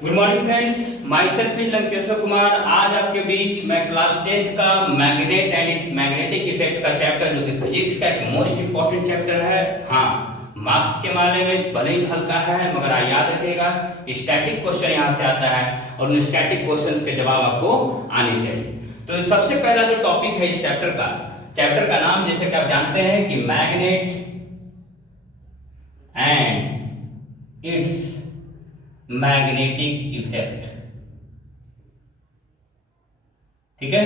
Good morning friends, my self is Lankeshwar Kumar. आज आपके बीच मैं क्लास 10th का magnet and it's magnetic effect का चैप्टर, जो कि फिजिक्स का एक मोस्ट इंपॉर्टेंट चैप्टर है। हाँ, मार्क्स के मामले में भले ही हल्का है, मगर आप याद रखिएगा स्टैटिक क्वेश्चन यहाँ से आता है और उन स्टैटिक क्वेश्चंस के जवाब आपको आने चाहिए। तो सबसे पहला जो टॉपिक है इस चैप्टर का नाम, जैसे कि आप जानते हैं कि magnet and it's magnetic effect. ठीक है,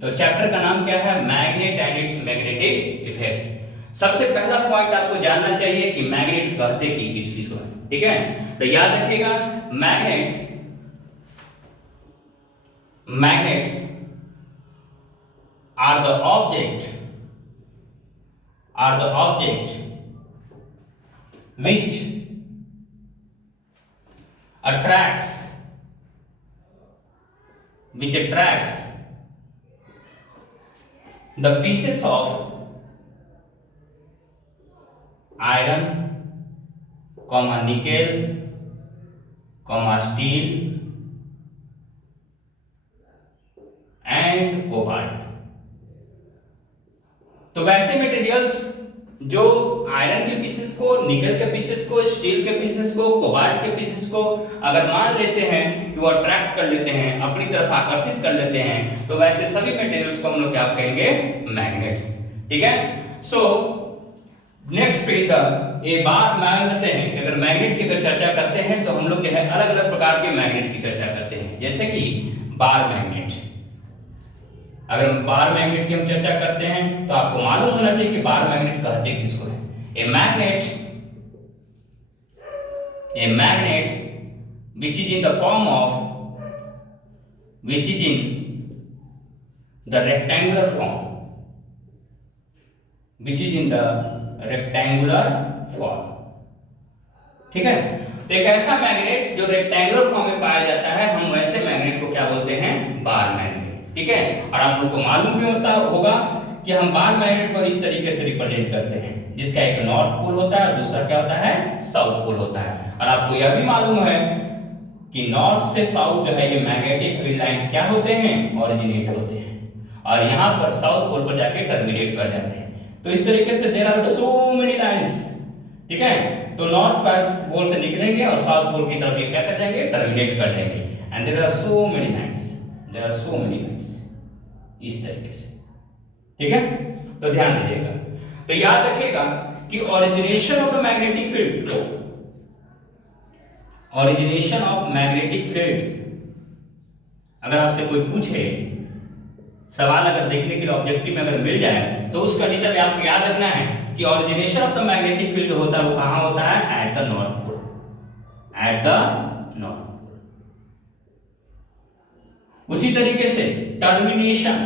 तो चैप्टर का नाम क्या है? Magnet and it's magnetic effect. सबसे पहला पॉइंट आपको जानना चाहिए कि मैग्नेट कहते की किस चीज को है। ठीक है, तो याद रखिएगा, magnets are the object which attracts the pieces of iron, nickel, steel and cobalt। तो वैसे मटेरियल्स जो आयरन के पीसेस को, निकल के पीसेस को, स्टील के पीसेस को, कोबाल्ट के पीसेस को अगर मान लेते हैं कि वो अट्रैक्ट कर लेते हैं, अपनी तरफ आकर्षित कर लेते हैं, तो वैसे सभी मटेरियल्स को हम लोग क्या कहेंगे? मैग्नेट्स। ठीक है, सो नेक्स्ट पे ए बार मान लेते हैं कि अगर मैग्नेट की अगर चर्चा करते हैं तो हम लोग जो है अलग अलग प्रकार के मैग्नेट की चर्चा करते हैं, जैसे कि बार मैग्नेट। अगर बार मैग्नेट की हम चर्चा करते हैं तो आपको मालूम होना चाहिए कि बार मैग्नेट कहते किसको है। A magnet which is in the form of which is in the rectangular form ठीक है, तो एक ऐसा मैग्नेट जो रेक्टेंगुलर फॉर्म में पाया जाता है, हम वैसे मैग्नेट को क्या बोलते हैं? Bar magnet. ठीक है, और आप लोग को मालूम भी होगा कि हम बार मैग्नेट को इस तरीके से रिप्रेजेंट करते हैं, जिसका एक नॉर्थ पोल होता है और दूसरा क्या होता है? साउथ पोल होता है। और आपको यह भी मालूम है कि नॉर्थ से साउथ जो है ये मैग्नेटिक फील्ड लाइंस क्या होते हैं? ओरिजिनेट होते हैं, और यहाँ पर साउथ पोल पर जाके टर्मिनेट कर जाते हैं। तो इस तरीके से there are so many lines. ठीक है, तो नॉर्थ पोल से निकलेंगे और साउथ पोल की तरफ ये क्या कर जाएंगे? टर्मिनेट कर जाएंगे। And there are so many lines इस तरीके से। ठीक है, तो ध्यान दीजिएगा। तो याद रखिएगा कि ओरिजिनेशन ऑफ मैग्नेटिक फील्ड अगर आपसे कोई पूछे, सवाल अगर देखने के लिए ऑब्जेक्टिव में अगर मिल जाए, तो उस कंडीशन में आपको याद रखना है कि origination of the magnetic field होता है वो कहां होता है? At the north pole. उसी तरीके से टर्मिनेशन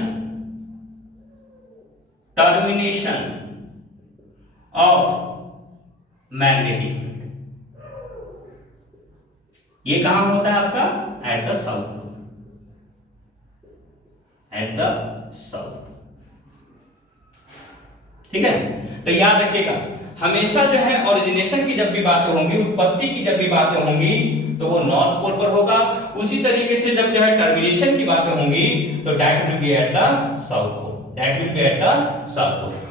ऑफ मैग्नेटिक फील्ड ये कहां होता है आपका? At the south pole. ठीक है, तो याद रखिएगा, हमेशा जो है ओरिजिनेशन की जब भी बातें होंगी, उत्पत्ति की जब भी बातें होंगी, तो वो नॉर्थ पोल पर होगा। उसी तरीके से जब जो है टर्मिनेशन की बातें होंगी तो that will be at the south pole.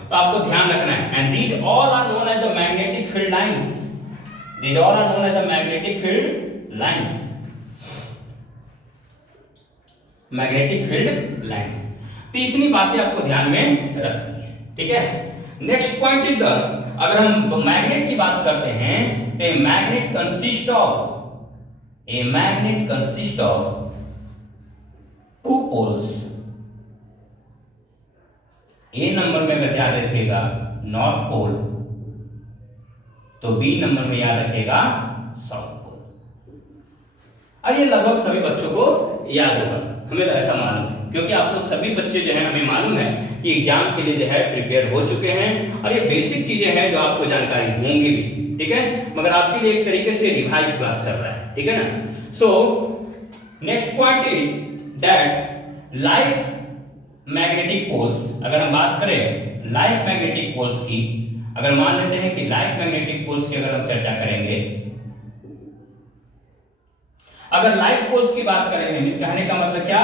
तो आपको ध्यान रखना है। And these all are known as the magnetic field lines. तो इतनी बातें आपको ध्यान में रखनी है। ठीक है, नेक्स्ट पॉइंट इज द, अगर हम मैग्नेट की बात करते हैं तो a magnet consist of two poles. ए नंबर में अगर याद रखिएगा नॉर्थ पोल, तो बी नंबर में याद रखिएगा साउथ पोल। और ये लगभग सभी बच्चों को याद होगा, हमें तो ऐसा मालूम है, क्योंकि आप लोग सभी बच्चे जो है, हमें मालूम है कि एग्जाम के लिए जो है प्रिपेयर हो चुके हैं, और ये बेसिक चीजें हैं जो आपको जानकारी होंगी भी। ठीक है, मगर आपके लिए एक तरीके से रिवाइज क्लास चल रहा है। ठीक है ना। So next point is that like magnetic poles, अगर हम बात करें लाइक मैग्नेटिक पोल्स की, अगर मान लेते हैं कि लाइक मैग्नेटिक पोल्स की अगर हम चर्चा करेंगे, अगर लाइक पोल्स की बात करेंगे, इस कहने का मतलब क्या,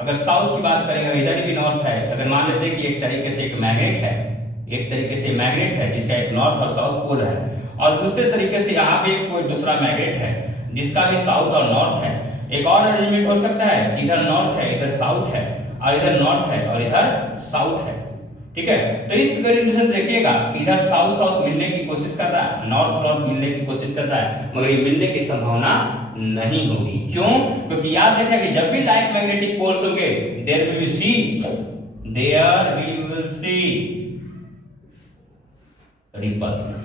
अगर साउथ की बात करेंगे, इधर भी नॉर्थ है, अगर मान लेते हैं कि एक तरीके से एक मैग्नेट है, एक तरीके से मैग्नेट है जिसका एक नॉर्थ और साउथ पोल है, और दूसरे तरीके से यहाँ पे कोई दूसरा मैग्नेट है जिसका भी साउथ और नॉर्थ है। एक और अरेंजमेंट हो सकता है कि इधर नॉर्थ है, इधर साउथ है, और इधर नॉर्थ है और इधर साउथ है। ठीक है, तो इस कंडीशन देखिएगा कि इधर साउथ साउथ मिलने की कोशिश कर रहा है, नॉर्थ नॉर्थ मिलने की कोशिश कर रहा है, मगर ये मिलने की संभावना नहीं होगी। क्यों? क्योंकि याद रखिए कि जब भी लाइक मैग्नेटिक पोल्स होंगे, there will see repulsion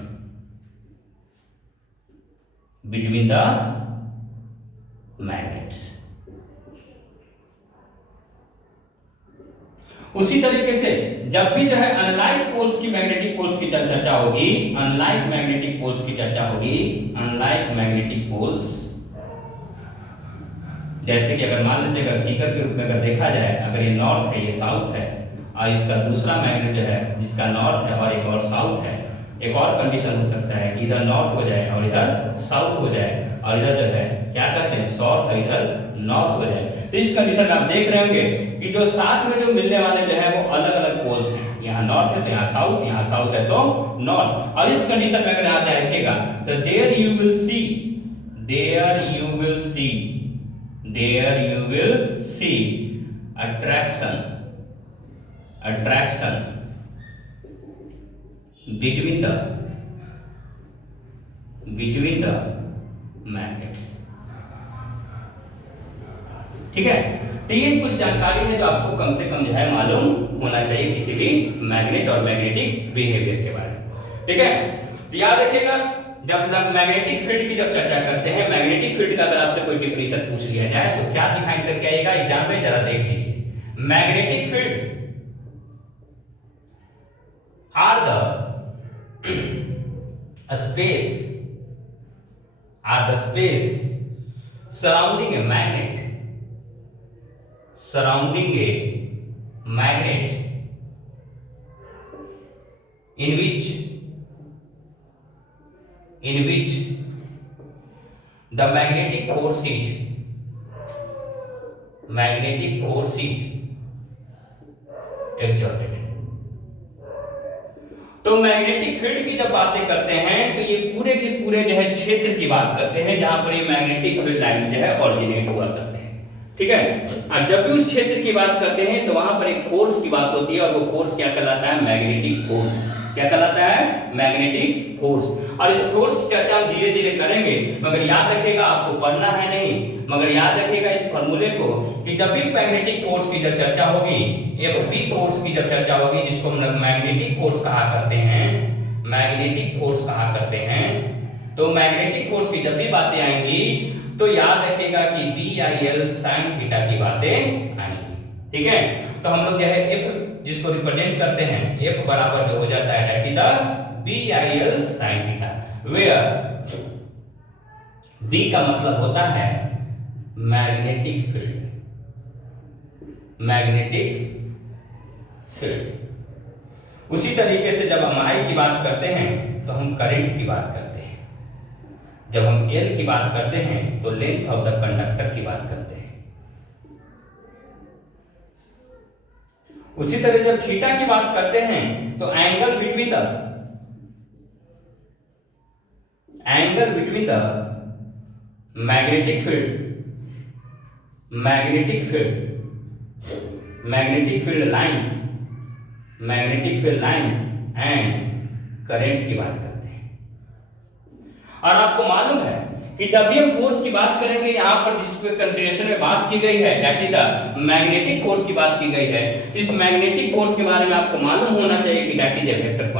between the magnets. उसी तरीके से जब भी जो है अनलाइक पोल्स की मैग्नेटिक पोल्स की चर्चा होगी, अनलाइक मैग्नेटिक पोल्स की चर्चा होगी, अनलाइक मैग्नेटिक पोल्स, जैसे कि अगर मान लेते अगर फिगर के रूप में अगर देखा जाए, अगर ये नॉर्थ है, ये साउथ है, और इसका दूसरा मैग्नेट जो है जिसका नॉर्थ है और एक और साउथ है, एक और कंडीशन हो सकता है कि इधर नॉर्थ हो जाए और इधर साउथ हो जाए, और इधर जो है क्या करते हैं साउथ और इधर नॉर्थ हो जाए। तो इस कंडीशन में आप देख रहे होंगे कि जो साथ में जो मिलने वाले जो है वो अलग अलग पोल्स हैं, यहाँ नॉर्थ है तो यहाँ साउथ है तो नॉर्थ। और इस कंडीशन में अगर आप देखिएगा तो there you will see attraction between the magnets। ठीक है, तो ये कुछ जानकारी है जो आपको कम से कम जो है मालूम होना चाहिए किसी भी मैग्नेट और मैग्नेटिक बिहेवियर के बारे में। ठीक है, तो याद रखिएगा जब मैग्नेटिक फील्ड की जब चर्चा करते हैं, मैग्नेटिक फील्ड का अगर आपसे कोई डिफिनेशन पूछ लिया जाए तो क्या डिफाइन करके आएगा एग्जाम में, जरा देख लीजिए। Magnetic field are the space surrounding a magnet in which the magnetic force is exerted। तो मैग्नेटिक फील्ड की जब बातें करते हैं तो ये पूरे के पूरे जो है क्षेत्र की बात करते हैं जहां पर ये मैग्नेटिक फील्ड लाइन जो है ओरिजिनेट हुआ करते हैं। ठीक है, और जब भी उस क्षेत्र की बात करते हैं तो वहां पर एक फोर्स की बात होती है, और वो फोर्स क्या कहलाता है, मैग्नेटिक फोर्स। क्या कहलाता है, मैग्नेटिक फोर्स। और इस फोर्स की चर्चा हम धीरे धीरे करेंगे, मगर याद रखिएगा आपको पढ़ना है नहीं, मगर याद रखिएगा इस फॉर्मूले को कि जब भी मैग्नेटिक फोर्स की जब चर्चा होगी, एफबी फोर्स की जब चर्चा होगी, जिसको हम लोग मैग्नेटिक फोर्स कहा करते हैं, मैग्नेटिक फोर्स कहा करते हैं, तो मैग्नेटिक फोर्स की जब भी बातें आएंगी तो याद रखिएगा कि BIL sin थीटा की बातें आएंगी। ठीक है, तो हम लोग जो है F जिसको रिप्रेजेंट करते हैं, F बराबर जो हो जाता है that is the BIL sin थीटा, वेयर B का मतलब होता है मैग्नेटिक फील्ड, उसी तरीके से जब हम I की बात करते हैं तो हम करंट की बात करते हैं, जब हम L की बात करते हैं तो लेंथ ऑफ द कंडक्टर की बात करते हैं। उसी तरह जब थीटा की बात करते हैं तो angle between the magnetic field lines and current की बात करते हैं। और आपको मालूम है कि जब भी हम फोर्स की बात करेंगे, यहाँ पर जिस कंसीडरेशन में बात की गई है that is the magnetic force की बात की गई है, तो इस मैग्नेटिक फोर्स के बारे में आपको मालूम होना चाहिए कि that is a vector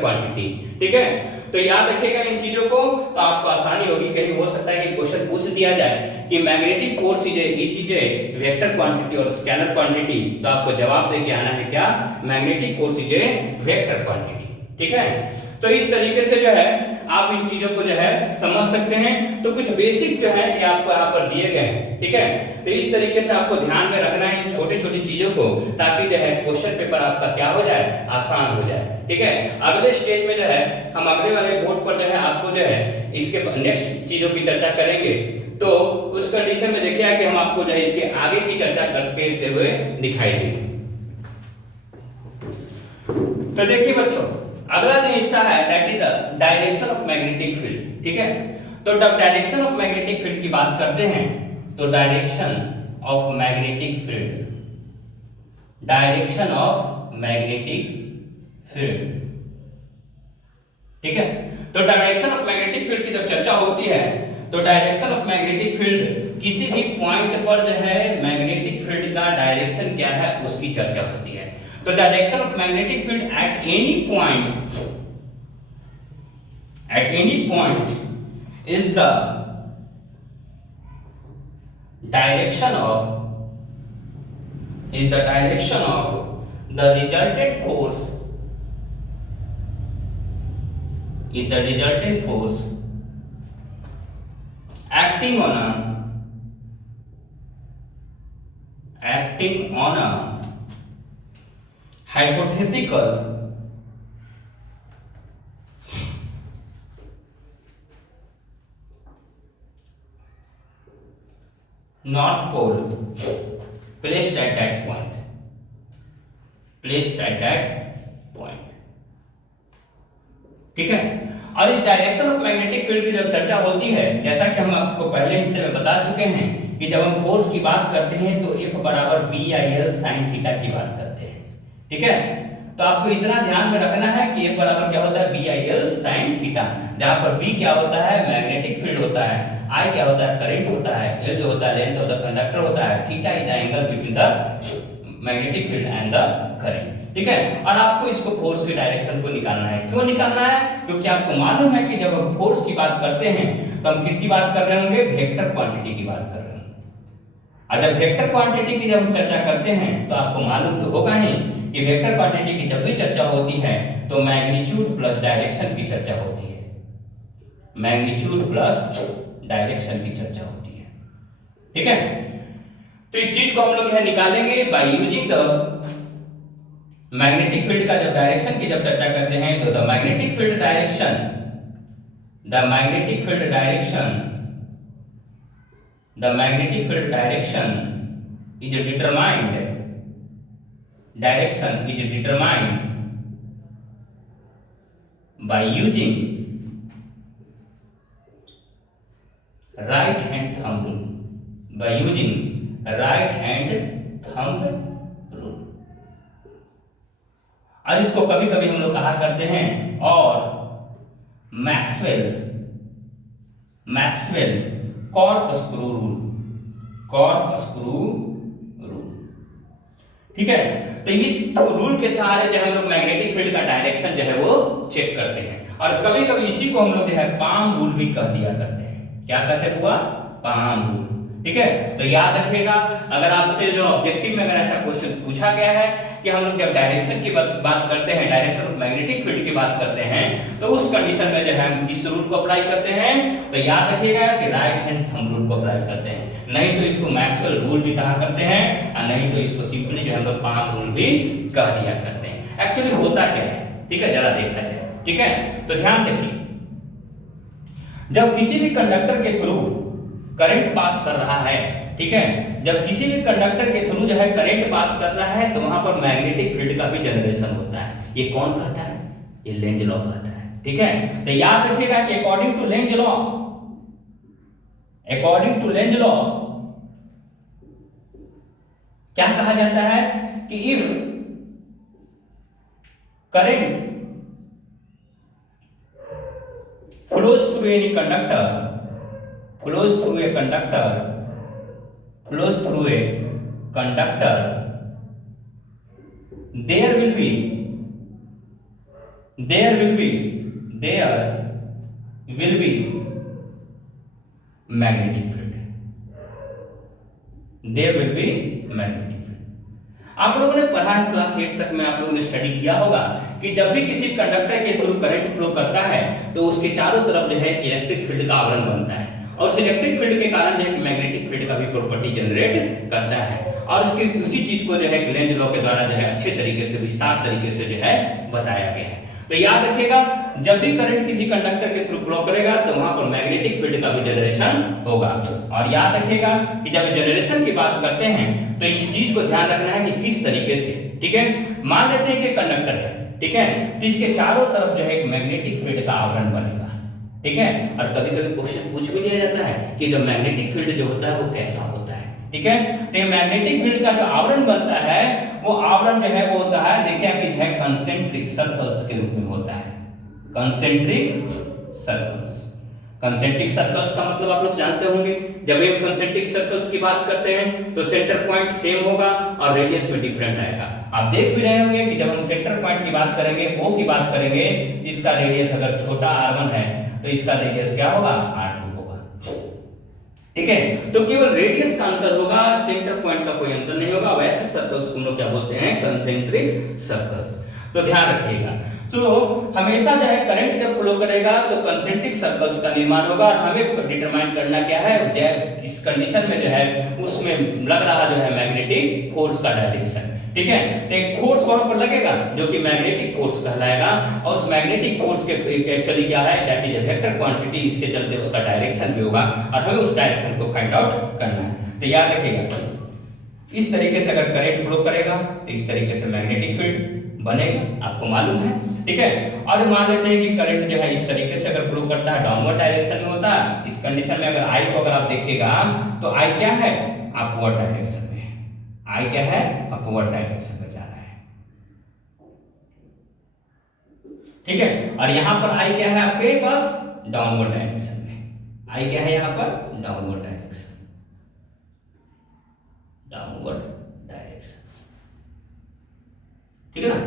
quantity. ठीक है, तो याद रखिएगा इन चीजों को, तो आपको आसानी होगी। कहीं हो सकता है कि क्वेश्चन पूछ दिया जाए कि magnetic force is a vector quantity और स्केलर क्वांटिटी, तो आपको जवाब दे के आना है क्या, magnetic force is a vector quantity. ठीक है, तो इस तरीके से जो है आप इन चीजों को जो है समझ सकते हैं। तो कुछ बेसिक जो है ये आपको यहाँ पर दिए गए हैं, ठीक है। तो इस तरीके से आपको ध्यान में रखना है इन छोटी छोटी चीजों को, ताकि जो है क्वेश्चन पेपर आपका क्या हो जाए, आसान हो जाए, ठीक है। अगले स्टेज में जो है हम अगले वाले बोर्ड पर जो है आपको जो है इसके नेक्स्ट चीजों की चर्चा करेंगे। तो उस कंडीशन में देखिए कि हम आपको जो है इसके आगे की चर्चा करते हुए दिखाई देंगे। तो देखिए बच्चों, अगला जो हिस्सा है that is the direction of magnetic field, ठीक है। तो जब डायरेक्शन ऑफ मैग्नेटिक फील्ड की बात करते हैं तो direction of magnetic field, direction of magnetic field, ठीक है। तो डायरेक्शन ऑफ मैग्नेटिक फील्ड की जब चर्चा होती है तो डायरेक्शन ऑफ मैग्नेटिक फील्ड किसी भी पॉइंट पर जो है मैग्नेटिक फील्ड का डायरेक्शन क्या है उसकी चर्चा होती है। तो direction of magnetic field at any point is the direction of the resultant force acting on a hypothetical north pole placed at that point, ठीक है। और इस डायरेक्शन ऑफ मैग्नेटिक फील्ड की जब चर्चा होती है, जैसा कि हम आपको पहले हिस्से में बता चुके हैं कि जब हम फोर्स की बात करते हैं तो F बराबर BIL sin थीटा की बात करते हैं, ठीक है। तो आपको इतना ध्यान में रखना है कि F बराबर क्या होता है, BIL sin थीटा, जहां पर B क्या होता है, मैग्नेटिक फील्ड होता है, I क्या होता है, करंट होता है, L जो होता है लेंथ ऑफ द कंडक्टर होता है, theta is the angle between the magnetic field and the current, ठीक है। और आपको इसको फोर्स के डायरेक्शन को निकालना है। क्यों निकालना है? क्योंकि आपको मालूम है कि जब हम फोर्स की बात करते हैं तो हम किसकी बात कर रहे होंगे, वेक्टर क्वांटिटी की बात कर रहे होंगे। और जब वेक्टर क्वांटिटी की जब हम चर्चा करते हैं तो आपको मालूम तो होगा ही कि वेक्टर क्वांटिटी की जब भी चर्चा होती है तो मैग्नीट्यूड प्लस डायरेक्शन की चर्चा होती है, मैग्नीट्यूड प्लस डायरेक्शन की चर्चा होती है, ठीक है। तो इस चीज को हम लोग यह निकालेंगे by using the magnetic field का जब डायरेक्शन की जब चर्चा करते हैं तो the magnetic field direction is determined by using right hand thumb rule, और इसको कभी कभी हम लोग कहा करते हैं और मैक्सवेल कॉर्कस्क्रू रूल, ठीक है। तो इस रूल के सहारे जो हम लोग मैग्नेटिक फील्ड का डायरेक्शन जो है वो चेक करते हैं, और कभी कभी इसी को हम लोग जो है पाम रूल भी कह दिया करते हैं। क्या कहते हैं हुआ, पाम रूल, ठीक है। तो याद रखिएगा, अगर आपसे जो ऑब्जेक्टिव में अगर ऐसा क्वेश्चन पूछा गया है कि हम लोग जब डायरेक्शन की बात करते हैं, डायरेक्शन ऑफ मैग्नेटिक फील्ड की बात करते हैं, तो उस कंडीशन में जो है हम किस रूल को अप्लाई करते हैं, तो याद रखिएगा कि राइट हैंड थंब रूल को अप्लाई करते हैं। नहीं तो इसको मैक्सवेल रूल भी कहा करते हैं, और नहीं तो इसको सिंपली जो है हम लोग पाम रूल भी कह दिया करते हैं। एक्चुअली होता क्या है, ठीक है, जरा देखा जाए, ठीक है। तो ध्यान देखिए, जब किसी भी कंडक्टर के थ्रू करंट पास कर रहा है, ठीक है, जब किसी भी कंडक्टर के थ्रू जो है करंट पास कर रहा है तो वहां पर मैग्नेटिक फील्ड का भी जनरेशन होता है। ये कौन कहता है, ये लेंज लॉ कहता है, ठीक है। तो याद रखिएगा कि अकॉर्डिंग टू लेंज लॉ क्या कहा जाता है कि if current flows through a conductor, there will be magnetic field. आप लोगों ने पढ़ा है क्लास 8 तक में, आप लोगों ने स्टडी किया होगा कि जब भी किसी कंडक्टर के थ्रू करंट फ्लो करता है तो उसके चारों तरफ जो है इलेक्ट्रिक फील्ड का आवरण बनता है, और उस इलेक्ट्रिक फील्ड के कारण जो है मैग्नेटिक फील्ड का भी प्रॉपर्टी जनरेट करता है, और उसकी उसी चीज को जो है लेंज लॉ के द्वारा जो है अच्छे तरीके से विस्तार तरीके से जो है बताया गया है। तो याद रखिएगा, जब भी करंट किसी कंडक्टर के थ्रू फ्लो करेगा तो वहां पर मैग्नेटिक फील्ड का भी जनरेशन होगा। और याद रखिएगा कि जब जनरेशन की बात करते हैं तो इस चीज को ध्यान रखना है कि किस तरीके से, ठीक है। मान लेते हैं कि कंडक्टर है, ठीक है, तो इसके चारों तरफ जो है एक मैग्नेटिक फील्ड का आवरण बनेगा, ठीक है। और कभी कभी क्वेश्चन पूछ भी लिया जाता है कि जो मैग्नेटिक फील्ड जो होता है वो कैसा होता है, ठीक है। तो ये मैग्नेटिक फील्ड का जो आवरण बनता है वो आवरण जो है वो होता है, देखिए कि जो है कंसेंट्रिक सर्कल्स के रूप में होता है। कंसेंट्रिक सर्कल्स, कंसेंट्रिक सर्कल्स का मतलब आप लोग जानते होंगे, जब हम कंसेंट्रिक सर्कल्स की बात करते हैं तो सेंटर पॉइंट सेम होगा और रेडियस में डिफरेंट आएगा। आप देख भी रहे होंगे कि जब हम सेंटर पॉइंट की बात करेंगे, O की बात करेंगे, इसका रेडियस अगर छोटा r1 है तो इसका रेडियस क्या होगा, r2 होगा, ठीक है। तो केवल रेडियस का अंतर होगा, सेंटर पॉइंट का कोई अंतर नहीं होगा। वैसे सर्कल्स को हम लोग क्या बोलते हैं, कंसेंट्रिक सर्कल्स। तो ध्यान रखिएगा, हमेशा जो है करंट जब फ्लो करेगा तो कंसेंट्रिक सर्कल्स का निर्माण होगा, और हमें डिटरमाइन करना क्या है, इस कंडीशन में जो है उसमें लग रहा जो है मैग्नेटिक फोर्स का डायरेक्शन, ठीक है। तो एक फोर्स वहां पर लगेगा जो कि मैग्नेटिक फोर्स कहलाएगा, और उस मैग्नेटिक फोर्स के एक्चुअली क्या है, that is a vector quantity, इसके चलते उसका डायरेक्शन भी होगा और हमें उस डायरेक्शन को फाइंड आउट करना है। तो याद रखिएगा, इस तरीके से अगर करंट फ्लो करेगा तो इस तरीके से मैग्नेटिक फील्ड बनेगा, आपको मालूम है, ठीक है। और मान लेते हैं कि करंट जो है इस तरीके से अगर फ्लो करता है, डाउनवर्ड डायरेक्शन में होता है, इस कंडीशन में अगर आई को अगर आप देखिएगा तो आई क्या है, अपवर्ड डायरेक्शन में है, आई क्या है, अपवर्ड डायरेक्शन में जा रहा है, ठीक है। और यहां पर आई क्या है आपके पास, डाउनवर्ड डायरेक्शन में, आई क्या है यहां पर, डाउनवर्ड डायरेक्शन, डाउनवर्ड डायरेक्शन, ठीक है ना।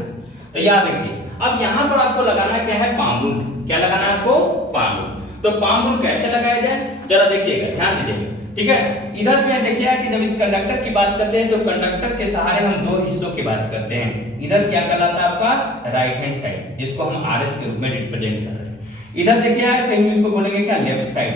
तो याद रखिए, अब यहां पर आपको लगाना क्या है, पाम रूल। क्या लगाना है आपको, पाम रूल। तो पाम रूल कैसे लगाया जाए, जरा देखिएगा, ध्यान दीजिएगा, ठीक है। इधर में देखिए कि जब इस कंडक्टर की बात करते हैं तो कंडक्टर के सहारे हम दो हिस्सों की बात करते हैं। इधर क्या कहलाता है आपका, राइट हैंड साइड, जिसको हम RS के रूप में रिप्रेजेंट कर रहे हैं। इधर देखिए तो हम इसको बोलेंगे क्या, लेफ्ट साइड,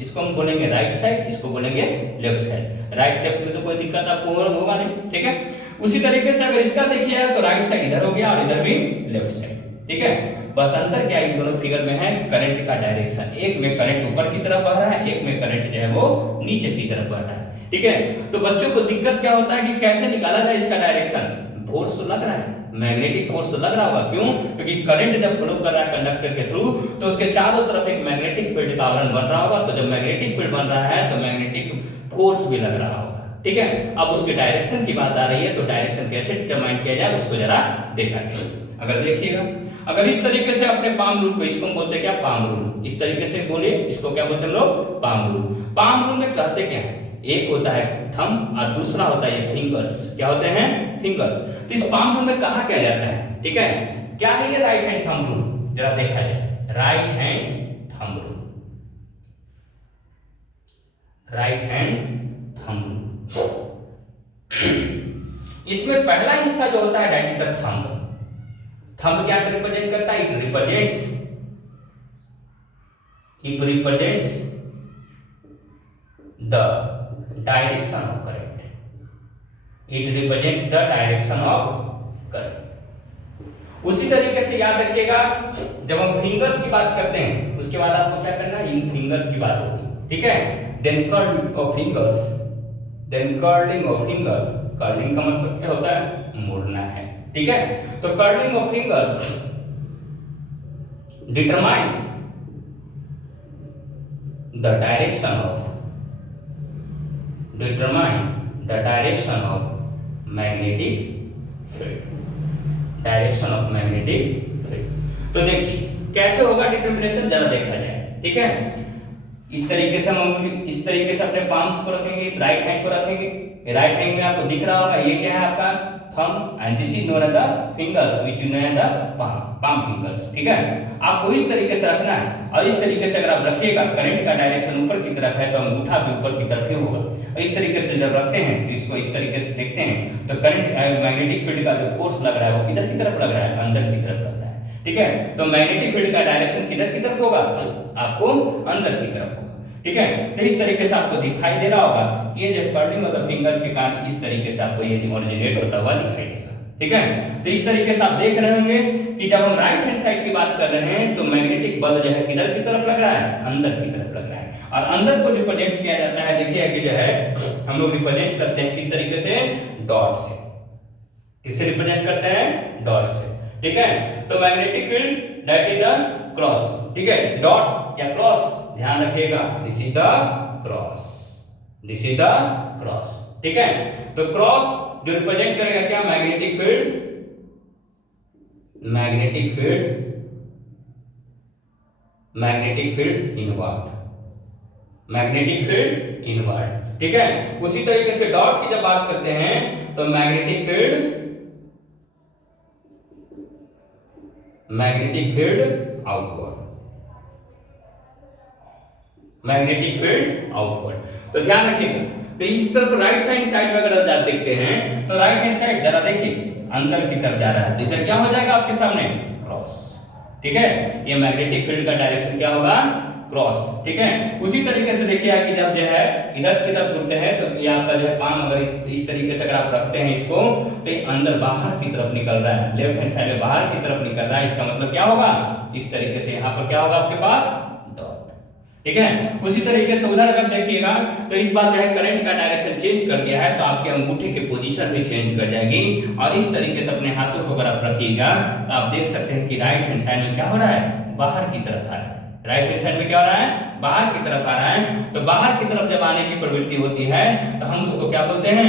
इसको हम बोलेंगे राइट साइड, इसको बोलेंगे लेफ्ट साइड। राइट लेफ्ट में तो कोई दिक्कत आपको होगा नहीं, ठीक है। उसी तरीके से अगर इसका देखिए तो राइट साइड इधर हो गया और इधर भी लेफ्ट साइड, ठीक है। बस अंतर क्या इन दोनों फिगर में है, करंट का डायरेक्शन, एक में करंट ऊपर की तरफ बह रहा है, एक में करंट जो है वो नीचे की तरफ बह रहा है, ठीक है। तो बच्चों को दिक्कत क्या होता है कि कैसे निकाला जाए इसका डायरेक्शन, फोर्स तो लग रहा है, मैग्नेटिक फोर्स तो लग रहा होगा, क्यों, क्योंकि करंट जब फ्लो कर रहा है कंडक्टर के थ्रू तो उसके चारों तरफ एक मैग्नेटिक फील्ड का आवरण बन रहा होगा। तो जब मैग्नेटिक फील्ड बन रहा है तो मैग्नेटिक फोर्स भी लग रहा होगा, ठीक है। अब उसके डायरेक्शन की बात आ रही है, तो डायरेक्शन कैसे डिटरमाइन किया जाए उसको जरा देखा जाए। अगर देखिएगा, अगर इस तरीके से अपने पाम रूल को, इसको हम बोलते हैं क्या, पाम रूल, इस तरीके से बोलिए, इसको क्या बोलते हैं हम लोग, पाम रूल। पाम रूल में कहते क्या है, एक होता है थंब और दूसरा होता है ये फिंगर्स। क्या होते हैं, फिंगर्स। तो इस पाम रूल में कहा क्या जाता है, ठीक है। क्या है ये राइट हैंड थंब रूल, जरा देखा जाए, right hand thumb rule, right hand thumb rule. इसमें पहला हिस्सा जो होता है that is the thumb. Thumb क्या रिप्रेजेंट करता है, it represents the direction of current, it represents the direction of current. उसी तरीके से याद रखिएगा, जब हम फिंगर्स की बात करते हैं उसके बाद आपको क्या करना है, इन फिंगर्स की बात होगी, ठीक है। Then curl of fingers, then curling of fingers. Curling का मतलब क्या होता है, मोड़ना है, ठीक है। तो curling of fingers determine the direction of, magnetic field, direction of magnetic field. तो देखिए कैसे होगा डिटर्मिनेशन, जरा देखा जाए, ठीक है। इस तरीके से हम इस तरीके से अपने पाम्स को रखेंगे, इस राइट हैंड को रखेंगे। राइट हैंड में आपको दिख रहा होगा ये क्या है आपका thumb, and this is known as the fingers which you know as the palm fingers, ठीक है। आपको इस तरीके से रखना है, और इस तरीके से अगर आप रखिएगा, करंट का डायरेक्शन ऊपर की तरफ है तो अंगूठा भी ऊपर की तरफ ही होगा। और इस तरीके से जब रखते हैं तो इसको इस तरीके से देखते हैं तो करंट मैग्नेटिक फील्ड का जो फोर्स लग रहा है वो किधर की तरफ लग रहा है, अंदर की तरफ लग रहा है। ठीक है। तो मैग्नेटिक फील्ड का डायरेक्शन किधर की तरफ होगा, आपको अंदर की तरफ होगा, ठीक है। तो इस तरीके से आपको दिखाई दे रहा होगा कि ये जो कर्लिंग ऑफ द फिंगर्स के कारण इस तरीके से आपको ये ओरिजिनेट होता हुआ दिखाई देगा, ठीक है। तो इस तरीके से आप देख रहे होंगे कि जब हम राइट हैंड साइड की बात कर रहे हैं तो मैग्नेटिक बल जो है किधर की तरफ लग रहा है, अंदर की तरफ लग रहा है। और अंदर को रिप्रेजेंट किया जाता है, देखिए कि जो है हम लोग रिप्रेजेंट करते हैं किस तरीके से, डॉट से। किससे रिप्रेजेंट करते हैं, डॉट से, ठीक है। तो magnetic field that is the cross, ठीक है। डॉट या क्रॉस ध्यान रखिएगा, this is the cross, this is the cross, ठीक है। तो क्रॉस जो रिप्रेजेंट करेगा क्या, magnetic field, magnetic field, magnetic field inward, magnetic field inward, ठीक है। उसी तरीके से डॉट की जब बात करते हैं तो magnetic field, magnetic field outward, magnetic field outward. तो ध्यान रखिएगा। तो इस तरफ राइट साइड में अगर आप देखते हैं तो राइट हैंड साइड जरा देखिए अंदर की तरफ जा रहा है, तो इधर क्या हो जाएगा आपके सामने, क्रॉस, ठीक है। ये मैग्नेटिक फील्ड का डायरेक्शन क्या होगा, क्रॉस, ठीक है। उसी तरीके से देखिए कि जब जो है इधर की तरफ घूमते हैं तो ये आपका जो है पाम अगर इस तरीके से अगर आप रखते हैं इसको तो ये अंदर बाहर की तरफ निकल रहा है, लेफ्ट हैंड साइड में बाहर की तरफ निकल रहा है। इसका मतलब क्या होगा, इस तरीके से यहाँ पर क्या होगा आपके पास, डॉट, ठीक है। उसी तरीके से उधर अगर देखिएगा तो इस बार जो है करंट का डायरेक्शन चेंज कर गया है तो आपके अंगूठे की पोजीशन भी चेंज कर जाएगी। और इस तरीके से अपने हाथों को अगर आप रखिएगा तो आप देख सकते हैं कि राइट हैंड साइड में क्या हो रहा है, बाहर की तरफ आ रहा है। राइट हैंड साइड में क्या हो रहा है, बाहर की तरफ आ रहा है। तो बाहर की तरफ जब आने की प्रवृत्ति होती है तो हम उसको क्या बोलते हैं,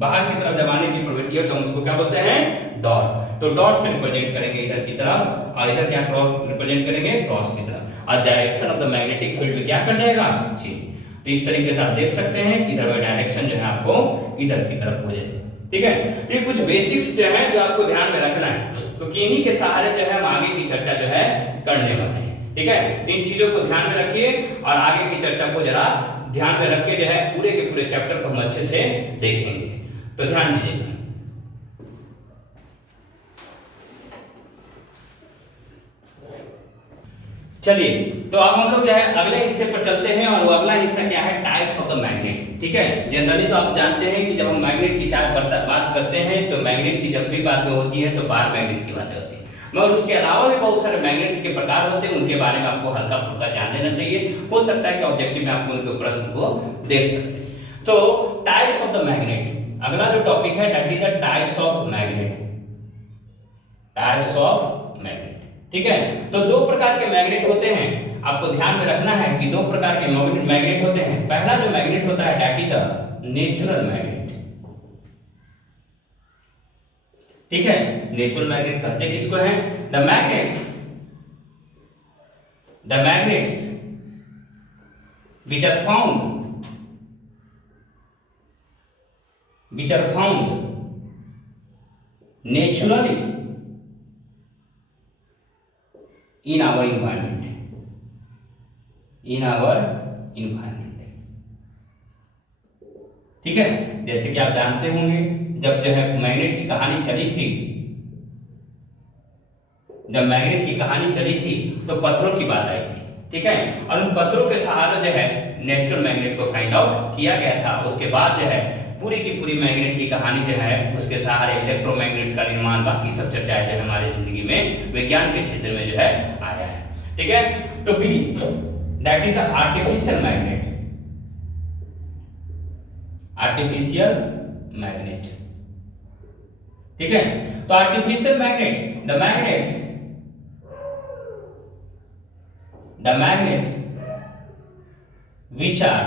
बाहर की तरफ जब आने की प्रवृत्ति है तो हम उसको क्या बोलते हैं, डॉट। तो डॉट से रिप्रेजेंट करेंगे इधर की तरफ और इधर क्या रिप्रेजेंट करेंगे, क्रॉस की तरफ। और direction of the magnetic field भी क्या कर जाएगा, चेंज। तो इस तरीके से आप देख सकते हैं कि इधर डायरेक्शन जो है आपको इधर की तरफ हो जाएगी, ठीक है। तो ये कुछ बेसिक्स जो है जो आपको ध्यान में रखना है, तो इन्हीं के सहारे जो है हम आगे की चर्चा जो है करने वाले हैं, ठीक है। इन चीजों को ध्यान में रखिए और आगे की चर्चा को जरा ध्यान में रख के जो है पूरे के पूरे चैप्टर को हम अच्छे से देखेंगे। तो ध्यान दीजिएगा। चलिए तो अब हम लोग जो है अगले हिस्से पर चलते हैं और वो अगला हिस्सा क्या है, टाइप्स ऑफ द मैग्नेट, ठीक है। जनरली तो आप जानते हैं कि जब हम मैग्नेट की बात करते हैं तो मैग्नेट की जब भी बातें होती है तो बार मैग्नेट की बातें होती है, मगर उसके अलावा भी बहुत सारे मैग्नेट्स के प्रकार होते हैं, उनके बारे में आपको हल्का फुल्का जान लेना चाहिए। हो सकता है कि ऑब्जेक्टिव में आपको उनके प्रश्न को देख सकते हैं। तो टाइप्स ऑफ द मैग्नेट, अगला जो टॉपिक है that is the types of magnet, types of magnet, ठीक है। तो दो प्रकार के मैग्नेट होते हैं, आपको ध्यान में रखना है कि दो प्रकार के मैग्नेट होते हैं। पहला जो मैग्नेट होता है that is the natural magnet, ठीक है। नेचुरल मैग्नेट कहते किसको है, the magnets which are found naturally in our environment, ठीक है। जैसे कि आप जानते होंगे जब जो है मैग्नेट की कहानी चली थी, जब मैग्नेट की कहानी चली थी तो पत्थरों की बात आई थी, ठीक है। और उन पत्थरों के सहारे जो है नेचुरल मैग्नेट को फाइंड आउट किया गया था। उसके बाद जो है पूरी की पूरी मैग्नेट की कहानी जो है उसके सहारे इलेक्ट्रोमैग्नेट्स का निर्माण, बाकी सब चर्चाएं जो हमारे जिंदगी में विज्ञान के क्षेत्र में जो है आया है, ठीक है। तो B that is the artificial magnet, artificial magnet, ठीक है। तो artificial magnet, the magnets which are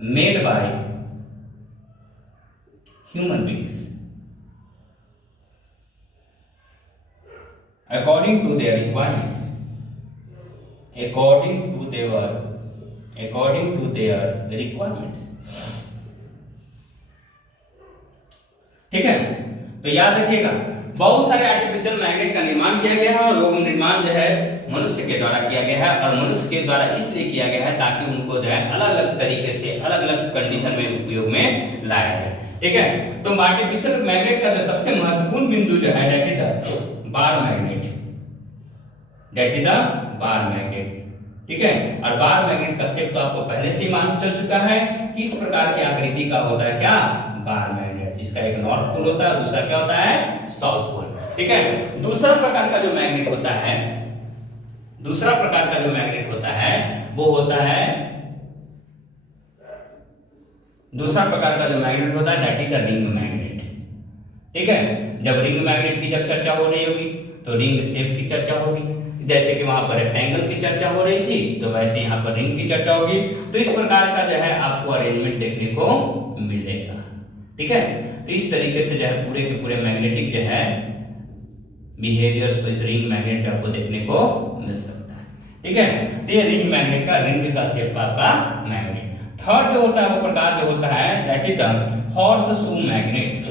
made by human beings according to their requirements, ठीक है। तो याद रखिएगा बहुत सारे आर्टिफिशियल मैग्नेट का निर्माण किया गया है और वो निर्माण जो है मनुष्य के द्वारा किया गया है और मनुष्य के द्वारा इसलिए किया गया है ताकि उनको जो है अलग अलग तरीके से अलग अलग कंडीशन में उपयोग में लाया जाए, ठीक है। तो आर्टिफिशियल मैग्नेट का जो सबसे महत्वपूर्ण बिंदु जो है that is the bar magnet, that is the bar magnet. ठीक है, और बार मैग्नेट का शेप तो आपको पहले से ही मालूम चल चुका है कि इस प्रकार की आकृति का होता है क्या, बार मैग्नेट, जिसका एक नॉर्थ पोल होता है, दूसरा क्या होता है, साउथ पोल। ठीक है, दूसरा प्रकार का जो मैग्नेट होता है, दूसरा प्रकार का जो मैग्नेट होता है वो होता है, दूसरा प्रकार का जो मैग्नेट होता है that is the ring magnet. ठीक है, जब रिंग मैग्नेट की जब चर्चा हो रही होगी तो रिंग शेप की चर्चा होगी, जैसे कि वहां पर रेक्टेंगल की चर्चा हो रही थी तो वैसे यहाँ पर रिंग की चर्चा होगी। तो इस प्रकार का जो है आपको अरेंजमेंट देखने को मिलेगा। ठीक है, तो इस तरीके से जो है पूरे के पूरे मैग्नेटिक जो है बिहेवियर्स को इस रिंग मैग्नेट में आपको देखने को मिल सकता है। ठीक है, तो ये रिंग मैग्नेट का, रिंग का शेप का आपका मैग्नेट। थर्ड जो होता है वो प्रकार जो होता है that is the horse shoe magnet,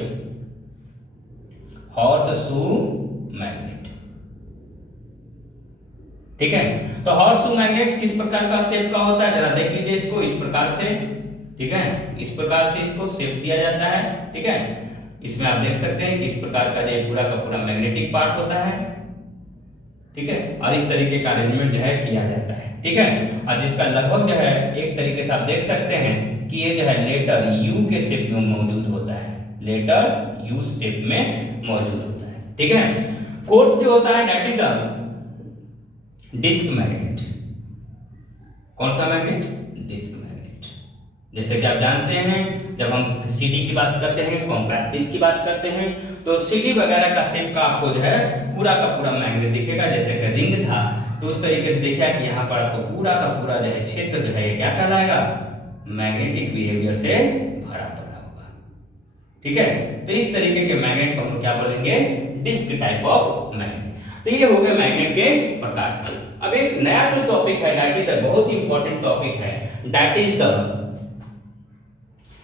horse shoe magnet. ठीक है, तो हॉर्स शू मैग्नेट किस प्रकार का शेप का होता है, जरा देख लीजिए इसको, इस प्रकार से। ठीक है, इस प्रकार से इसको शेप दिया जाता है। ठीक है, इसमें आप देख सकते हैं कि इस प्रकार का जो पूरा का पूरा मैग्नेटिक पार्ट होता है। ठीक है, और इस तरीके का अरेंजमेंट जो है किया जाता है। ठीक है, और जिसका लगभग जो है एक तरीके से आप देख सकते हैं कि ये जो है लेटर यू के शेप में मौजूद होता है, लेटर यू शेप में मौजूद होता है। ठीक है, फोर्थ जो होता है that is the disc magnet. कौन सा मैग्नेट, डिस्क मैग्नेट। जैसे कि आप जानते हैं जब हम सीडी की बात करते हैं, कॉम्पैक्ट डिस्क की बात करते हैं, तो सीडी वगैरह का शेप का आपको जो है पूरा का पूरा मैग्नेट दिखेगा। जैसे कि रिंग था तो उस तरीके से देखिए कि यहाँ पर आपको पूरा का पूरा जो है क्षेत्र जो है ये क्या कहलाएगा, मैग्नेटिक बिहेवियर से भरा पड़ा होगा। ठीक है, तो इस तरीके के मैग्नेट को हम लोग क्या बोलेंगे, डिस्क टाइप ऑफ मैग्नेट। तो ये हो गए मैग्नेट के प्रकार। अब एक नया जो टॉपिक है दैट इज द बहुत ही इंपॉर्टेंट टॉपिक है, that is the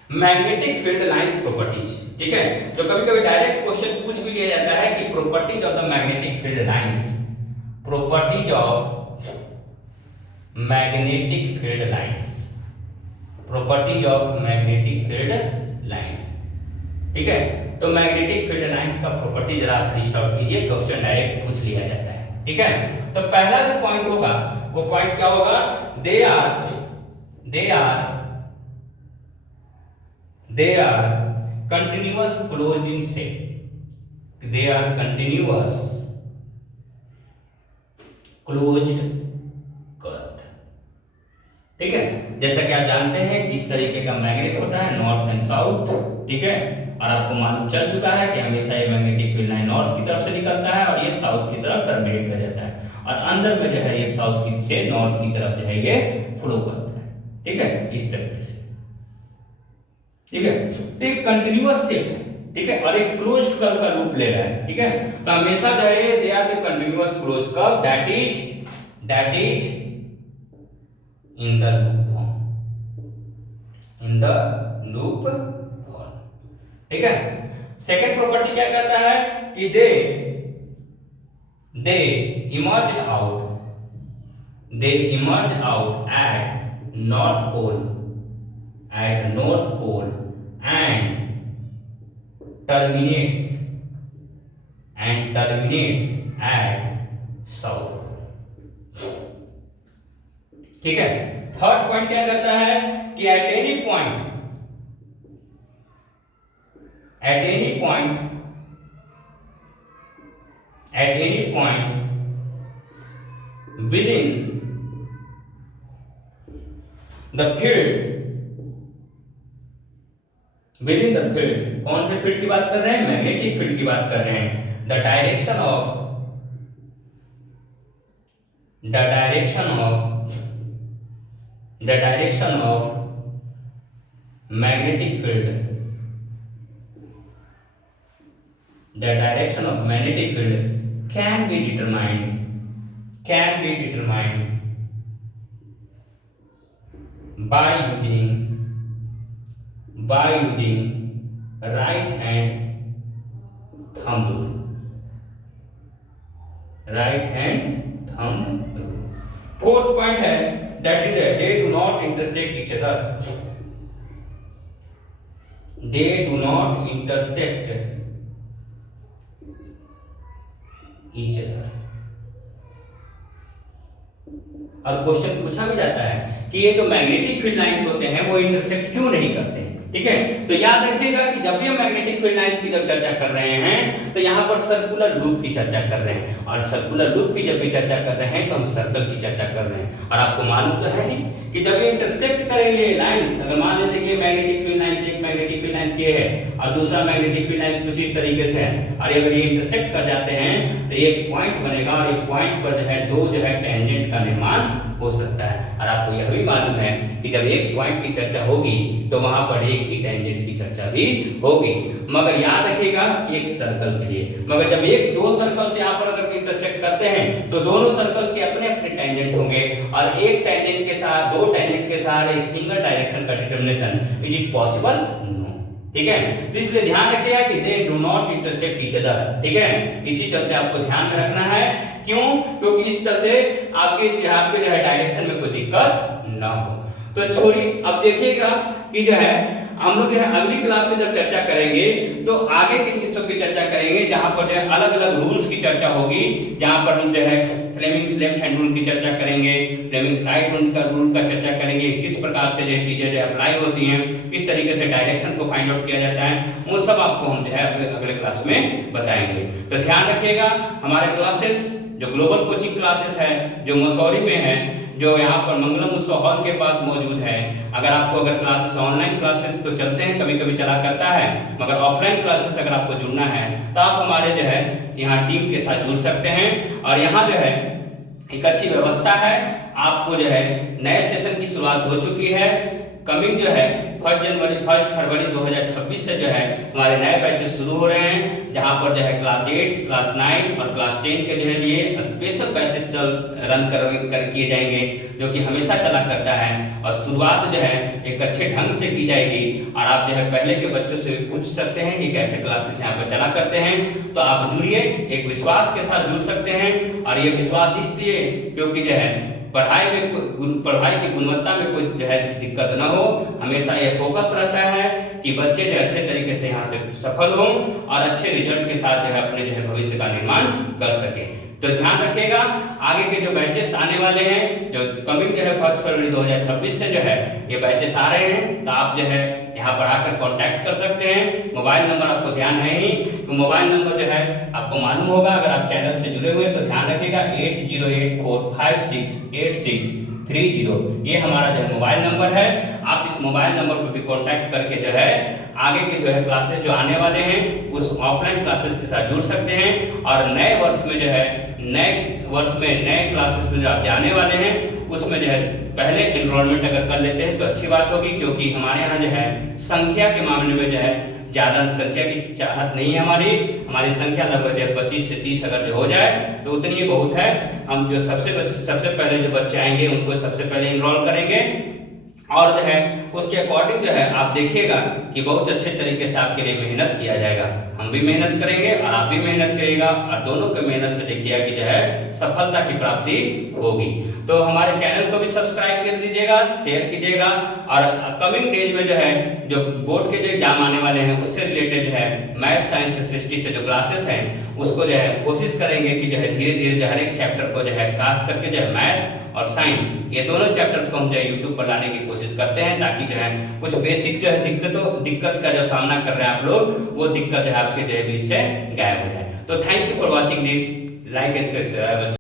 magnetic field lines properties. ठीक है, जो कभी कभी डायरेक्ट क्वेश्चन पूछ भी लिया जाता है कि properties of the magnetic field lines, properties of magnetic field lines, properties of magnetic field lines. ठीक है, तो मैग्नेटिक फील्ड लाइंस का प्रॉपर्टी जरा आप लिस्ट आउट कीजिए, क्वेश्चन डायरेक्ट पूछ लिया जाता है। ठीक है, तो पहला जो पॉइंट होगा वो पॉइंट क्या होगा, they are continuous close in shape, they are continuous closed curved. ठीक है, जैसा कि आप जानते हैं कि इस तरीके का मैग्नेट होता है नॉर्थ एंड साउथ। ठीक है, और आपको मालूम चल चुका है कि हमेशा ये मैग्नेटिक फील्ड लाइन नॉर्थ की तरफ से निकलता है और ये साउथ की तरफ टर्मिनेट कर जाता है, और अंदर में जो है ये साउथ की से नॉर्थ की तरफ जो है ये फ्लो करता है। ठीक है, इस तरीके से। ठीक है, तो एक कंटिन्यूअस शेप है। ठीक है, और एक क्लोज्ड कर्व का रूप ले रहा है। ठीक है, तो हमेशा जो है they are the continuous closed curve that is in the loop form, in the loop form. ठीक है, सेकंड प्रॉपर्टी क्या कहता है कि they emerge out at north pole and terminates at south। ठीक है, थर्ड पॉइंट क्या कहता है कि at any point within the field, कौन से फील्ड की बात कर रहे हैं, मैग्नेटिक फील्ड की बात कर रहे हैं, the direction of magnetic field, the direction of magnetic field can be determined by using right hand thumb rule, fourth point है that is they do not intersect each other, each other. और question पूछा भी जाता है कि ये जो magnetic field lines होते हैं वो इंटरसेक्ट क्यों नहीं करते हैं। ठीक है, तो याद रखिएगा कि जब भी हम मैग्नेटिक फील्ड लाइंस की जब चर्चा कर रहे हैं तो यहाँ पर सर्कुलर लूप की चर्चा कर रहे हैं, और सर्कुलर लूप की जब भी चर्चा कर रहे हैं तो हम सर्कल की चर्चा कर रहे हैं। और आपको मालूम तो है कि जब ये इंटरसेक्ट करेंगे लाइंस, अगर मान लेते हैं कि मैग्नेटिक फील्ड लाइंस, एक मैग्नेटिक फील्ड लाइंस ये है और दूसरा मैग्नेटिक फील्ड लाइंस कुछ इस तरीके से है, और अगर ये इंटरसेक्ट कर जाते हैं तो एक पॉइंट बनेगा, और एक पॉइंट पर जो है दो जो है टेंजेंट का निर्माण हो सकता है। और आपको यह भी मालूम है कि जब एक पॉइंट की चर्चा होगी तो वहां पर एक ही टेंजेंट की चर्चा भी होगी, मगर याद रखिएगा कि एक सर्कल के लिए। मगर जब एक दो सर्कल्स यहाँ पर अगर इंटरसेक्ट करते हैं तो दोनों सर्कल्स के अपने अपने टेंजेंट होंगे, और एक टेंजेंट के साथ दो टेंजेंट के साथ एक सिंगल डायरेक्शन का डिटरमिनेशन, इज इट पॉसिबल? ठीक है, तो इसलिए ध्यान रखिएगा कि they do not intersect each other. ठीक है, इसी चलते आपको ध्यान में रखना है। क्यों? क्योंकि इस चलते आपके जो है डायरेक्शन में कोई दिक्कत ना हो। तो छोड़िए, अब देखिएगा कि जो है हम लोग जो है अगली क्लास में जब चर्चा करेंगे तो आगे के हिस्सों की चर्चा करेंगे, जहां पर जो है अलग अलग रूल्स की चर्चा होगी, जहां पर हम जो है फ्लेमिंग्स लेफ्ट हैंड रूल की चर्चा करेंगे, फ्लेमिंग्स राइट हैंड रूल का चर्चा करेंगे, किस प्रकार से जो चीजें जो अप्लाई होती हैं, किस तरीके से डायरेक्शन को फाइंड आउट किया जाता है, वो सब आपको हम जो है अगले क्लास में बताएंगे। तो ध्यान रखिएगा, हमारे क्लासेस जो ग्लोबल कोचिंग क्लासेस है जो मसौरी में है, जो यहाँ पर मंगलम उत्सव हॉल के पास मौजूद है। अगर क्लासेस ऑनलाइन क्लासेस तो चलते हैं, कभी कभी चला करता है, मगर ऑफलाइन क्लासेस अगर आपको जुड़ना है तो आप हमारे जो है यहाँ टीम के साथ जुड़ सकते हैं। और यहाँ जो है एक अच्छी व्यवस्था है, आपको जो है नए सेशन की शुरुआत हो चुकी है। कमिंग जो है 1 फरवरी 2026 से जो है हमारे नए बैचेस शुरू हो रहे हैं, जहां पर जो है क्लास 8, क्लास 9 और क्लास 10 के जो है लिए स्पेशल बैचेस रन कर किए जाएंगे, जो कि हमेशा चला करता है। और शुरुआत जो है एक अच्छे ढंग से की जाएगी, और आप जो है पहले के बच्चों से भी पूछ सकते हैं कि कैसे क्लासेस यहाँ पर चला करते हैं। तो आप जुड़िए, एक विश्वास के साथ जुड़ सकते हैं। और ये विश्वास इसलिए क्योंकि जो है पढ़ाई की गुणवत्ता में कोई जो है दिक्कत ना हो, हमेशा ये फोकस रहता है कि बच्चे जो अच्छे तरीके से यहाँ से सफल हों और अच्छे रिजल्ट के साथ जो है अपने जो है भविष्य का निर्माण कर सके। तो ध्यान रखिएगा, आगे के जो बैचेस आने वाले हैं, जो कमिंग जो है 1 फरवरी 2026 से जो है ये बैचेस आ रहे हैं, तो आप जो है यहाँ पर आकर कांटेक्ट कर सकते हैं। मोबाइल नंबर आपको ध्यान है ही, तो मोबाइल नंबर जो है आपको मालूम होगा, अगर आप चैनल से जुड़े हुए तो ध्यान रखिएगा 8084568630, ये हमारा जो है मोबाइल नंबर है। आप इस मोबाइल नंबर पर भी कांटेक्ट करके जो है आगे के जो है क्लासेस जो आने वाले हैं उस ऑफलाइन क्लासेस के साथ जुड़ सकते हैं। और नए वर्ष में नए क्लासेस में जो आप जाने वाले हैं उसमें जो है पहले एनरोलमेंट अगर कर लेते हैं तो अच्छी बात होगी, क्योंकि हमारे यहाँ जो है संख्या के मामले में जो है ज़्यादा संख्या की चाहत नहीं है। हमारी संख्या लगभग 25 से 30 अगर जो हो जाए तो उतनी ही बहुत है। हम जो सबसे पहले जो बच्चे आएंगे उनको सबसे पहले इनरोल करेंगे, और जो है उसके अकॉर्डिंग जो है आप देखिएगा कि बहुत अच्छे तरीके से आपके लिए मेहनत किया जाएगा। हम भी मेहनत करेंगे और आप भी मेहनत करिएगा, और दोनों के मेहनत से देखिएगा कि जो है सफलता की प्राप्ति होगी। तो हमारे चैनल को भी सब्सक्राइब कर दीजिएगा, शेयर कीजिएगा, और कमिंग डेज में जो है जो बोर्ड के जो एग्जाम आने वाले हैं उससे रिलेटेड जो है मैथ, साइंस, एसएसटी से जो क्लासेस हैं उसको जो है कोशिश करेंगे कि जो है धीरे धीरे जो हर एक चैप्टर को जो है खास करके जो है मैथ और साइंस, ये दोनों चैप्टर्स को हम जो है यूट्यूब पर लाने की कोशिश करते हैं, ताकि जो है कुछ बेसिक जो है दिक्कत का जो सामना कर रहे हैं आप लोग, वो दिक्कत जो है आपके जो है बीच से गायब हो जाए। तो thank you for watching this, like and subscribe.